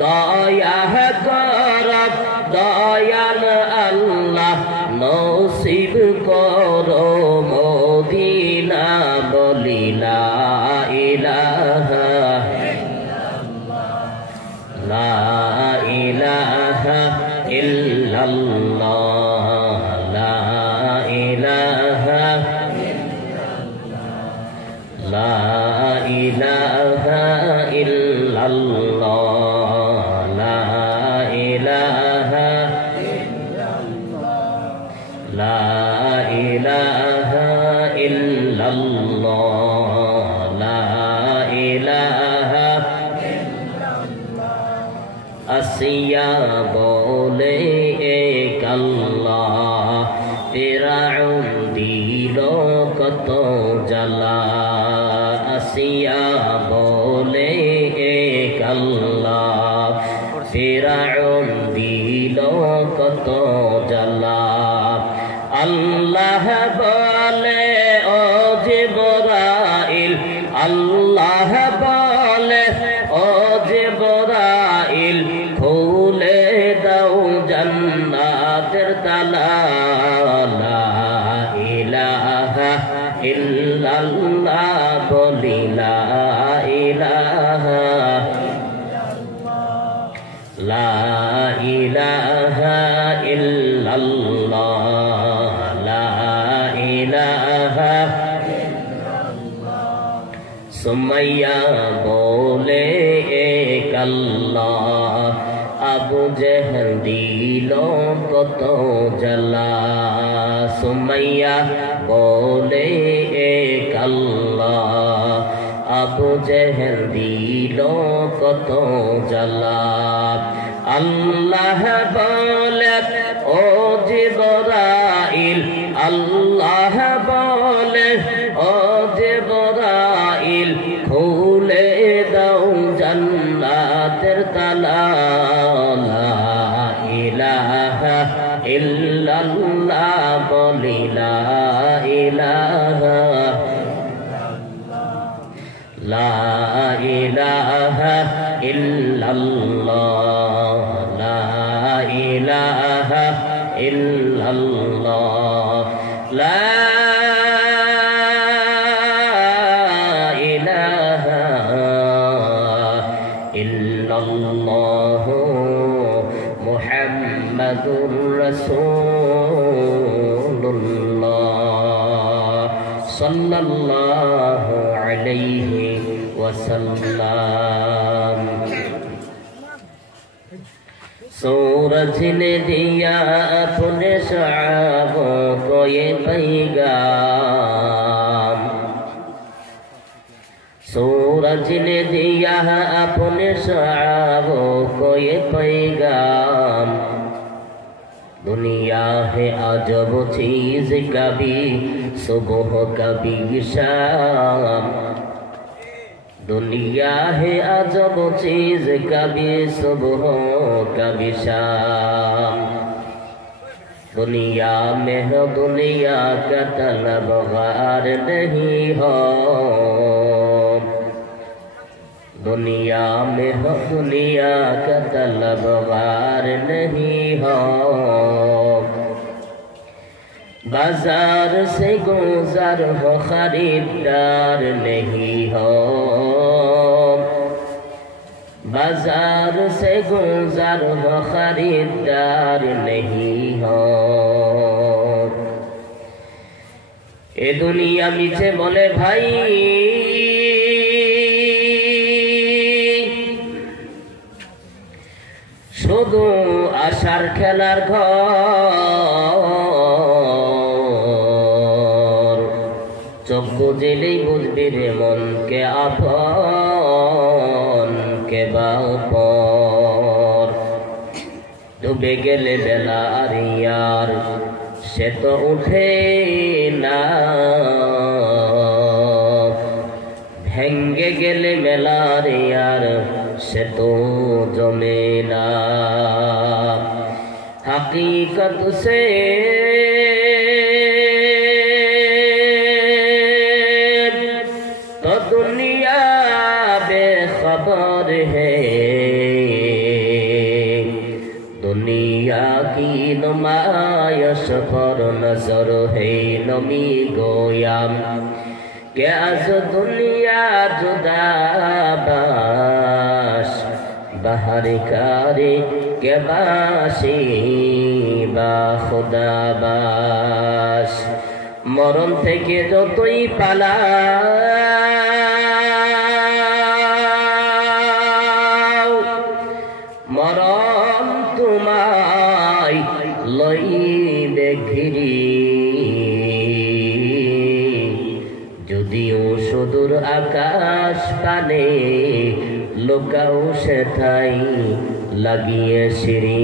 দয়া কর দয়াল আল্লাহ নসিব করো মদিনা বলি লা ইলাহা লা ইলাহা ইল্লাল্লাহ লা ইলাহা লা ইলাহা ইল্লাল্লাহ লা ইলাহা লা ইলাহা ইল্লাল্লাহ লা ইলাহা আসিয়া বলে এক আল্লাহ ফিরআউন দিল কত জ্বালা আসিয়া বলে এক আল্লাহ ফিরআউন দিল কত জ্বালা আল্লাহ বলে ও জিবরাইল আল্লাহ বলে ও জিবরাইল খুলে দাও জান্নাতের তালা লা ইলাহা ইল্লাল্লাহ বলি লা ইলাহা লা ইলাহা ইল্লাল্লাহ লা ইলাহা সুমাইয়া বলে এক আল্লাহ আবু জেহেল দিল কত জ্বালা সুমাইয়া বলে এক আল্লাহ আবু জেহেল দিল কত জ্বালা আল্লাহ বলে ও জিবরাইল আল্লাহ বলে ও জিবরাইল খুলে দাও জান্নাতের তালা লা ইলাহা ইল্লাল্লাহ বলি লা ইলাহা লা ইলাহা ইল্লাল্লাহ লা ইলাহা ইল্লাল্লাহ লা ইলাহা ইল্লাল্লাহ মুহাম্মাদুর রাসূলুল্লাহ সাল্লাল্লাহু আলাইহি वसल्लम सूरज ने दिया अपने सहाबों को ये पैगाम सूरज ने दिया अपने सहाबों को ये पैगाम दुनिया है अजब चीज कभी सुबह कभी शाम दुनिया है अजब चीज कभी सुबह कभी शाम दुनिया में हो दुनिया का तलबगार नहीं हो दुनिया में हो दुनिया का तलबगार नहीं हो बाजार से गुजर हो खरीदार नहीं हो बाजार से गुजर हो खरीदार नहीं हो ए दुनिया मिছে बोले भाई শুধু আশার খেলার ঘর চোখ বুঝলেই বুঝবি রে মন কে আপন কে বাপর ডুবে গেলে বেলা আর ইয়ার সে তো উঠে না ভেঙ্গে গেলে মেলার ইয়ার সে তো জমে না हकीकत से तो दुनिया बेखबर है नुमायश पर नजर है नमी गोयाम के आज दुनिया जुदाबाश बाहरी कारी के बासी बा खुदाबाश मरण থেকে যতই পালাও মরণ তোমায় লইবে ঘিরি যদিও সুদূর আকাশ পানে লোকাও সেথাই লাগিয়ে সিঁড়ি